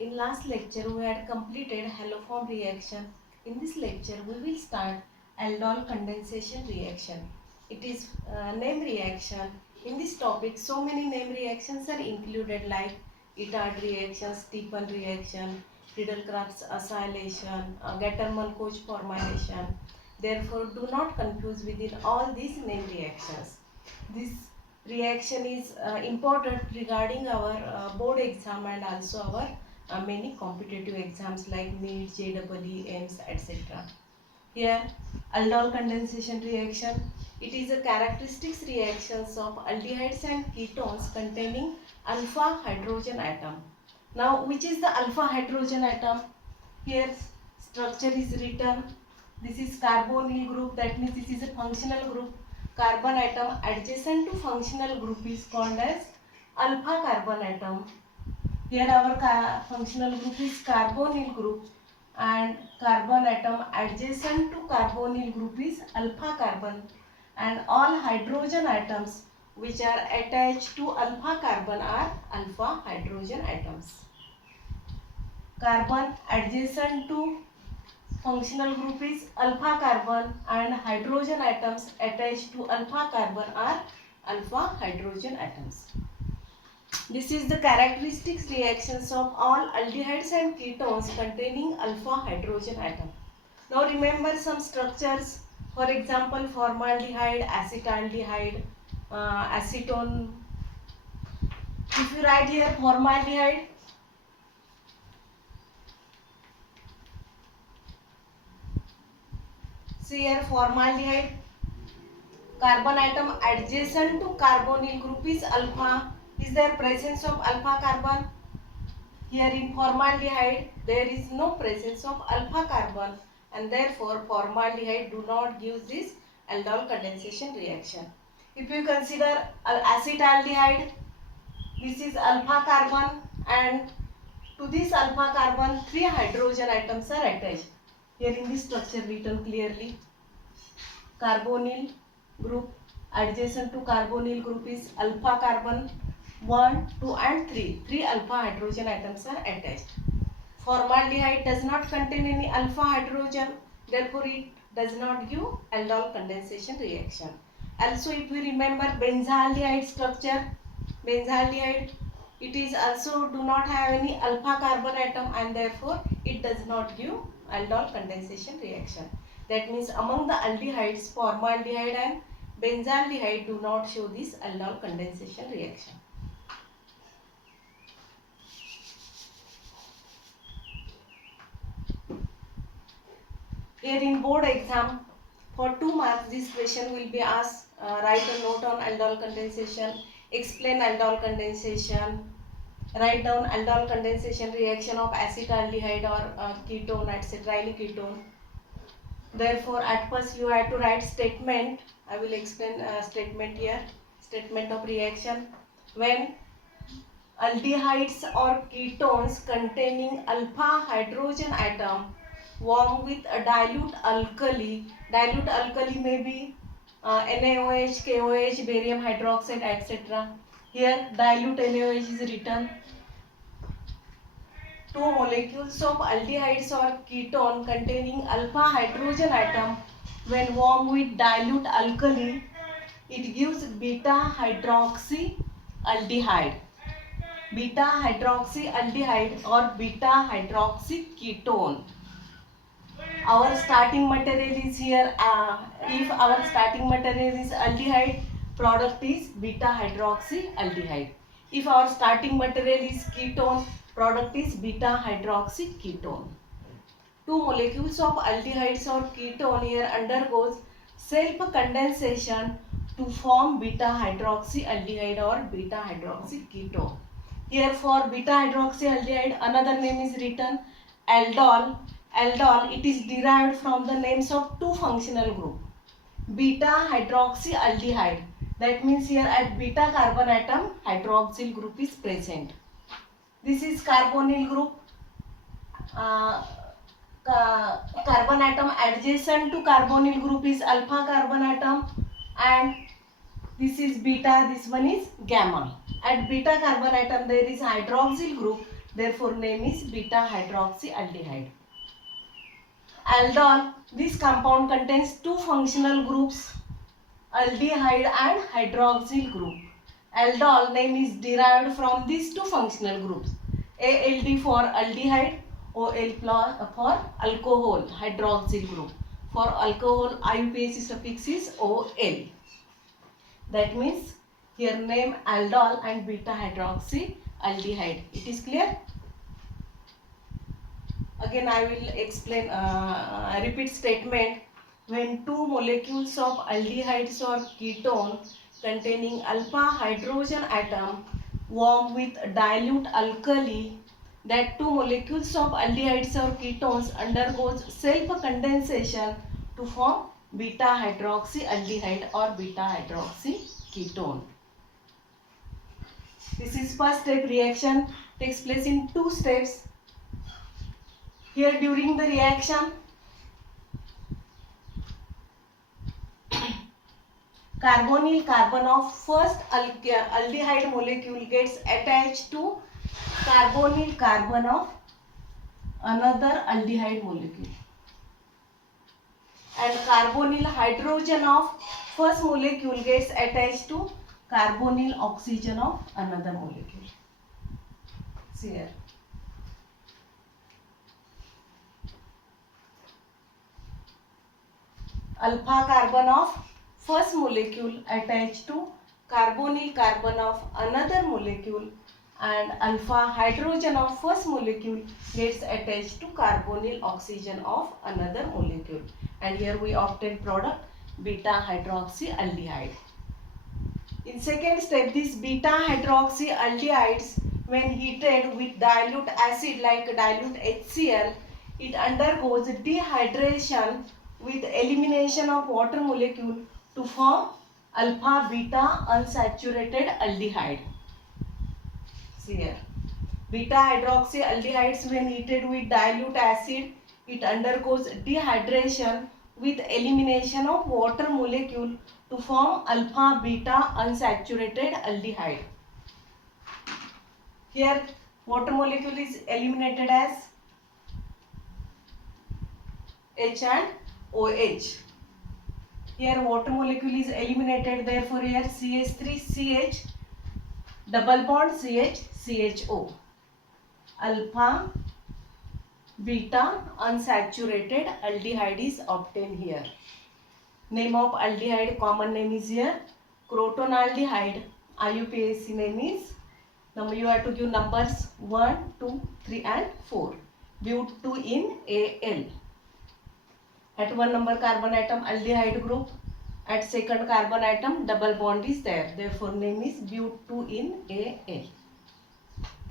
In last lecture, we had completed haloform reaction. In this lecture, we will start aldol condensation reaction. It is name reaction. In this topic, so many name reactions are included like Itard reaction, Stephan reaction, Friedel-Crafts acylation, Gattermann-Koch formylation. Therefore, do not confuse within all these name reactions. This reaction is important regarding our board exam and also our many competitive exams like NEET, JEE, AIIMS, etc. Here, aldol condensation reaction. It is a characteristics reactions of aldehydes and ketones containing alpha hydrogen atom. Now, which is the alpha hydrogen atom? Here, structure is written. This is carbonyl group. That means this is a functional group. Carbon atom adjacent to functional group is called as alpha carbon atom. Here our functional group is carbonyl group and carbon atom adjacent to carbonyl group is alpha carbon, and all hydrogen atoms which are attached to alpha carbon are alpha hydrogen atoms. Carbon adjacent to functional group is alpha carbon and hydrogen atoms attached to alpha carbon are alpha hydrogen atoms. This is the characteristics reactions of all aldehydes and ketones containing alpha hydrogen atom. Now remember some structures. For example, formaldehyde, acetaldehyde, acetone. If you write here formaldehyde, see here formaldehyde, carbon atom adjacent to carbonyl group is alpha. Is there presence of alpha carbon? Here in formaldehyde there is no presence of alpha carbon, and therefore formaldehyde do not give this aldol condensation reaction. If you consider acetaldehyde, this is alpha carbon and to this alpha carbon 3 hydrogen atoms are attached. Here in this structure written clearly, carbonyl group adjacent to carbonyl group is alpha carbon 1, 2 and 3. 3 alpha hydrogen atoms are attached. Formaldehyde does not contain any alpha hydrogen, therefore it does not give aldol condensation reaction. Also, if we remember benzaldehyde structure, benzaldehyde, it is also do not have any alpha carbon atom and therefore it does not give aldol condensation reaction. That means among the aldehydes, formaldehyde and benzaldehyde do not show this aldol condensation reaction. Here in board exam, for 2 marks this question will be asked. Write a note on aldol condensation, explain aldol condensation, write down aldol condensation reaction of acetaldehyde or ketone, etc. any ketone. Therefore, at first you have to write statement. I will explain statement here. Statement of reaction. When aldehydes or ketones containing alpha hydrogen atom warm with a dilute alkali. Dilute alkali may be NaOH, KOH, barium hydroxide, etc. Here dilute NaOH is written. 2 molecules of aldehydes or ketone containing alpha hydrogen atom when warm with dilute alkali, it gives beta hydroxy aldehyde. Beta hydroxy aldehyde or beta hydroxy ketone. Our starting material is here. If our starting material is aldehyde, product is beta hydroxy aldehyde. If our starting material is ketone, product is beta hydroxy ketone. 2 molecules of aldehydes or ketone here undergoes self condensation to form beta hydroxy aldehyde or beta hydroxy ketone. Here for beta hydroxy aldehyde another name is written aldol. Aldol, it is derived from the names of 2 functional group. Beta hydroxy aldehyde. That means here at beta carbon atom hydroxyl group is present. This is carbonyl group. Carbon atom adjacent to carbonyl group is alpha carbon atom, and this is beta, this one is gamma. At beta carbon atom there is hydroxyl group, therefore name is beta hydroxyaldehyde. Aldol, this compound contains two functional groups, aldehyde and hydroxyl group. Aldol name is derived from these two functional groups. ALD for aldehyde, OL for alcohol, hydroxyl group. For alcohol, IUPAC suffix is OL. That means here name aldol and beta hydroxyaldehyde. It is clear? Again I will explain, repeat statement. When two molecules of aldehydes or ketone containing alpha hydrogen atom warm with dilute alkali, that two molecules of aldehydes or ketones undergoes self condensation to form beta hydroxyaldehyde or beta hydroxy ketone. This is first step. Reaction takes place in two steps. Here during the reaction, carbonyl carbon of first aldehyde molecule gets attached to carbonyl carbon of another aldehyde molecule, and carbonyl hydrogen of first molecule gets attached to carbonyl oxygen of another molecule. See here. Alpha carbon of first molecule attached to carbonyl carbon of another molecule, and alpha hydrogen of first molecule gets attached to carbonyl oxygen of another molecule, and here we obtain product beta hydroxyaldehyde. In second step, these beta hydroxyaldehydes, when heated with dilute acid like dilute HCl, it undergoes dehydration with elimination of water molecule to form alpha beta unsaturated aldehyde. See here. Beta hydroxyaldehydes, when heated with dilute acid, it undergoes dehydration with elimination of water molecule to form alpha beta unsaturated aldehyde. Here water molecule is eliminated as H and OH. Here water molecule is eliminated, therefore here CH3CH double bond CH CHO. Alpha beta unsaturated aldehyde is obtained here. Name of aldehyde, common name is here crotonaldehyde. IUPAC name is, now you have to give numbers 1, 2, 3 and 4. But2 in Al. At 1 number carbon atom aldehyde group, at second carbon atom double bond is there, therefore name is but2 in Al.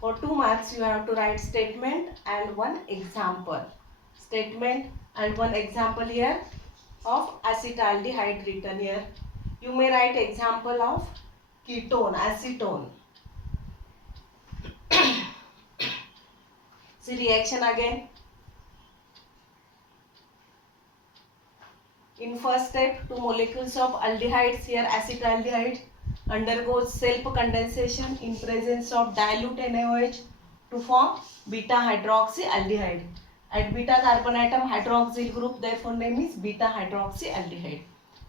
For 2 marks you have to write statement and one example. Statement and one example here of acetaldehyde written here. You may write example of ketone, acetone. See reaction again. In first step, two molecules of aldehydes, here acetaldehyde, undergoes self-condensation in presence of dilute NaOH to form beta hydroxyaldehyde. At beta carbon atom hydroxyl group, therefore name is beta hydroxyaldehyde.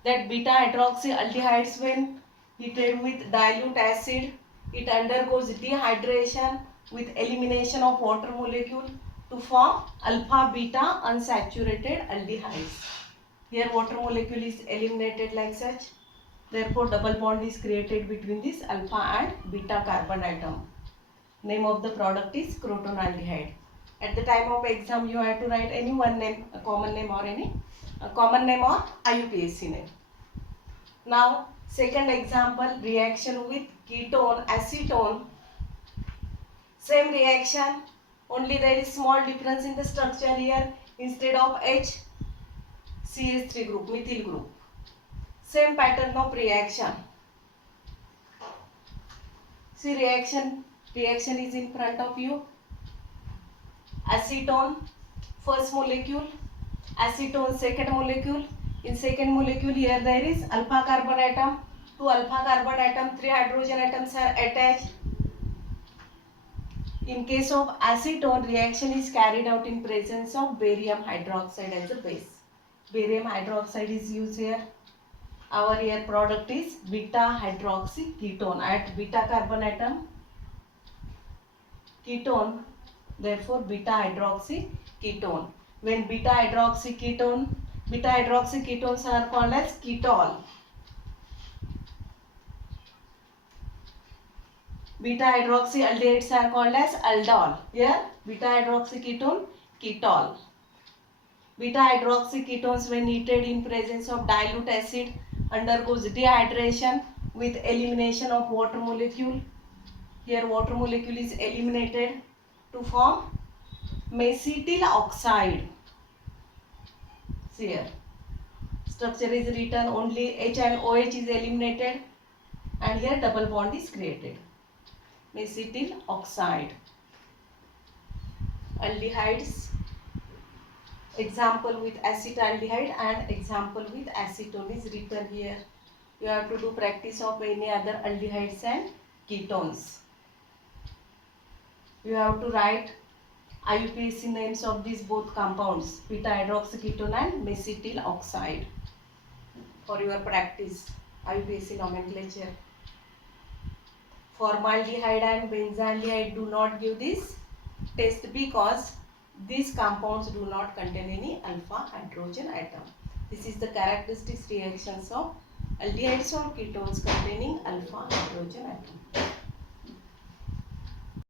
That beta hydroxyaldehydes, when heated with dilute acid, it undergoes dehydration with elimination of water molecule to form alpha beta unsaturated aldehydes. Here water molecule is eliminated like such. Therefore double bond is created between this alpha and beta carbon atom. Name of the product is crotonaldehyde. At the time of exam you have to write any one name, a common name or any common name or IUPAC name. Now second example, reaction with ketone, acetone. Same reaction, only there is small difference in the structure here. Instead of H, CH3 group, methyl group. Same pattern of reaction. See reaction is in front of you. Acetone, first molecule. Acetone, second molecule. In second molecule here there is alpha carbon atom. Two alpha carbon atom, 3 hydrogen atoms are attached. In case of acetone, reaction is carried out in presence of barium hydroxide as a base. Barium hydroxide is used here. Our here product is beta hydroxy ketone at beta carbon atom. Ketone, therefore beta hydroxy ketone. When beta hydroxy ketones are called as ketol. Beta hydroxy aldehydes are called as aldol. Here beta hydroxy ketone, ketol. Beta hydroxy ketones when heated in presence of dilute acid undergoes dehydration with elimination of water molecule. Here water molecule is eliminated to form methyl oxide. See here. Structure is written, only H and OH is eliminated and here double bond is created. Methyl oxide. Aldehydes. Example with acetaldehyde and example with acetone is written here. You have to do practice of any other aldehydes and ketones. You have to write IUPAC names of these both compounds, beta hydroxyketone and methyl oxide, for your practice. IUPAC nomenclature. Formaldehyde and benzaldehyde do not give this test because these compounds do not contain any alpha hydrogen atom. This is the characteristic reactions of aldehydes or ketones containing alpha hydrogen atom.